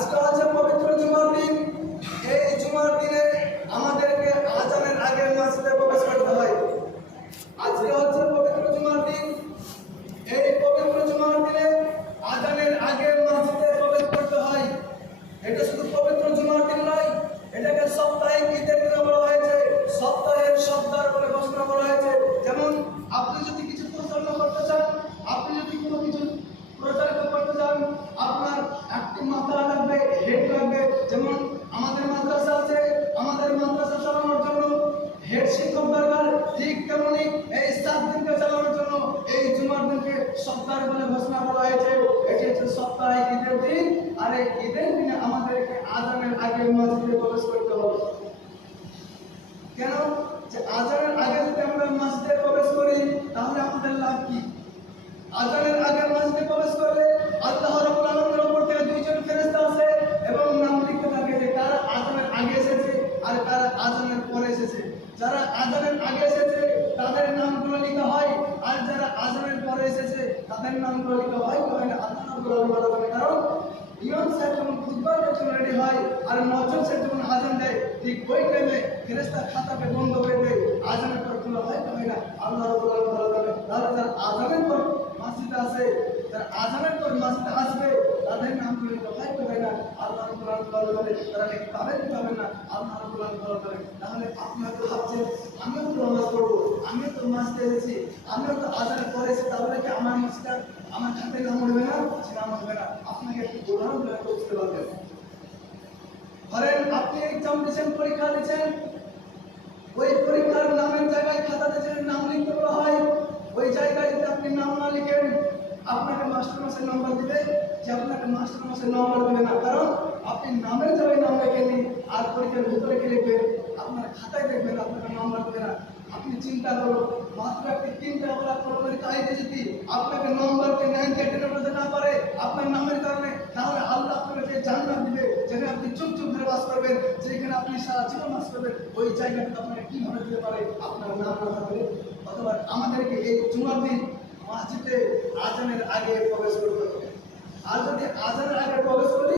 আজকে হচ্ছে পবিত্র জুমার দিন। এই জুমার দিনে আমাদেরকে আজানের আগে মসজিদে প্রবেশ করতে হয়। আজকে হচ্ছে পবিত্র জুমার দিন। এই পবিত্র জুমার দিনে আজানের আগে মসজিদে প্রবেশ করতে হয়। এটা শুধু পবিত্র জুমার দিন নয়, এটাকে সাপ্তাহিক ঈদের দিন বলা হয়েছে। সপ্তাহের সপ্তাহ বলে ঘোষণা করা হয়েছে। যেমন আপনি যদি কিছু প্রচার করতে চান, আপনি যদি কোনো কিছু প্রচারিত করতে চান, আপনার একটি মাথা লাগবে, হেড লাগবে। যেমন আমাদের মাদ্রাসা আছে, আমাদের মাদ্রাসা চালানোর জন্য হেড শিক্ষক দরকার। ঠিক তেমনি এই 7 দিনকে চালানোর জন্য এই জুমার দিনকে সপ্তাহ বলে ঘোষণা করা হয়েছে। এটি হচ্ছে সপ্তাহে ঈদের দিন। আর এই ঈদের দিনে আমাদেরকে আজানের আগে মসজিদে প্রবেশ করতে হবে। কেন? যে আজানের আগে যদি আমরা মসজিদে প্রবেশ করি তাহলে আমাদের লাভ কি? আজানের আগে মসজিদে প্রবেশ করলে আল্লাহ রাব্বুল আলামিনের উপর থেকে দুইজন ফেরেশতা আসে এবং নাম লিখতে থাকে যে কারা আজানের আগে এসেছে আর কারা আজানের পরে এসেছে। যারা আজানের আগে এসেছে তাদের নামগুলো লেখা হয়, আর যারা আজানের পরে এসেছে তাদের নামগুলো লেখা হয় না। আল্লাহ রাব্বুল আলামিন কারণ ইমাম সাহেব যখন খুতবার জন্য রেডি হয় আর নজর সাহেব যখন আজান দেয়, ঠিক ওই টাইমে ফেরেশতা খাতাকে বন্ধ করে দেয়। আজানের পর খোলা হয় না। আল্লাহ রাব্বুল আলামিন তাহলে যারা আজানের পর মসজিদে আসে, যারা আজানের পর মসজিদে আসবে তাদের নামগুলো কোথায় পাবে না। আল্লাহ রাব্বুল আলামিন বলে তারা নাকি পাবেন না। আল্লাহ রাব্বুল আলামিন বলে তাহলে আপনারা তো ভাবছেন আমিও তো নামাজ পড়বো, আমিও তো মসজিদে এসেছি, আমিও তো আজানের পরে এসেছি, তাহলে কি আমার মসজিদে আমার খাতায় নাম উঠবে না? সে নাম উঠবে না। আপনাকে একটু উদাহরণ দিয়ে বুঝতে পারবেন। ধরেন আপনি এক্সাম দিয়েছেন, পরীক্ষা দিয়েছেন, ওই পরীক্ষার নামের জায়গায় খাতাতে যে নাম লিখতে বলা হয়, ওই জায়গায় যদি আপনি নাম না লিখেন আপনাকে মাস্টারমশাই নম্বর দিবে, যে আপনাকে মাস্টারমশাই নম্বর দেবে না। কারণ আপনি নামের জায়গায় নাম লেখেননি, আর পরীক্ষার ভিতরে কি লিখবেন? আপনার খাতায় দেখবেন, আপনাকে নম্বর দেবে না। আপনি চিন্তা করুন, মাত্র একটি 3টা বলা করবেন তাইতে যদি আপনাকে নম্বরকে 9 থেকে 10 করতে না পারে আপনার নামের কারণে, তাহলে আল্লাহ আপনাকে জান্নাত দিবে, যেখানে আপনি চুপ চুপ ধরে বাস করবেন, যেখানে আপনি সারা জীবন বাস করবেন। ওই জায়গাটা আপনাকে কিভাবে দিতে পারে? আপনার নাম না থাকলে। অথবা আমাদেরকে এই জুমার দিন মসজিদে আজানের আগে প্রবেশ করতে হবে। আর যদি আজানের আগে প্রবেশ করি